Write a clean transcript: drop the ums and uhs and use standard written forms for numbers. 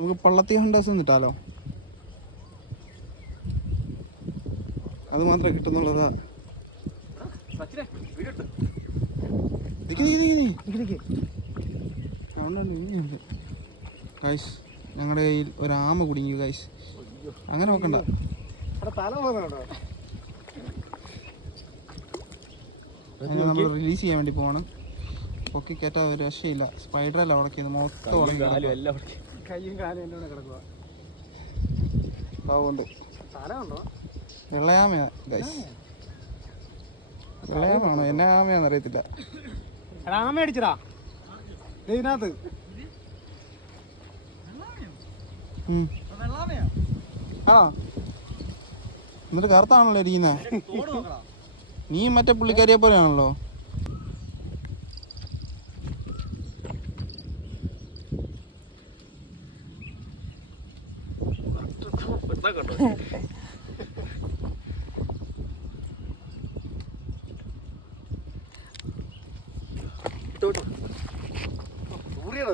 നമുക്ക് പള്ളത്തി ഹണ്ടേഴ്സ് നിട്ടാലോ? അത് മാത്രമേ കിട്ടുന്നുള്ളതാ. ഗൈസ് ഞങ്ങളുടെ കയ്യിൽ ഒരാമ കുടുങ്ങി ഗൈസ്. അങ്ങനെ നോക്കണ്ട, അങ്ങനെ നമ്മൾ റിലീസ് ചെയ്യാൻ വേണ്ടി പോവാണ്. പൊക്കി കയറ്റാൻ ഒരു രക്ഷയില്ല. സ്പൈഡറല്ല ഉടക്കിയത്, മൊത്തം ഉടക്കി. പാവുണ്ട്. വെള്ളയാമയാ ഗൈസ്. വെള്ളയാമയാണോ എന്നാ ആമയാന്ന് അറിയത്തില്ല. ആമ അടിച്ചടാ ഇതിനകത്ത്. ആ എന്നിട്ട് കറുത്താണല്ലോ ഇരിക്കുന്നേ. നീ മറ്റേ പുള്ളിക്കാരിയെ പോലെയാണല്ലോ. ൂറിയാണോ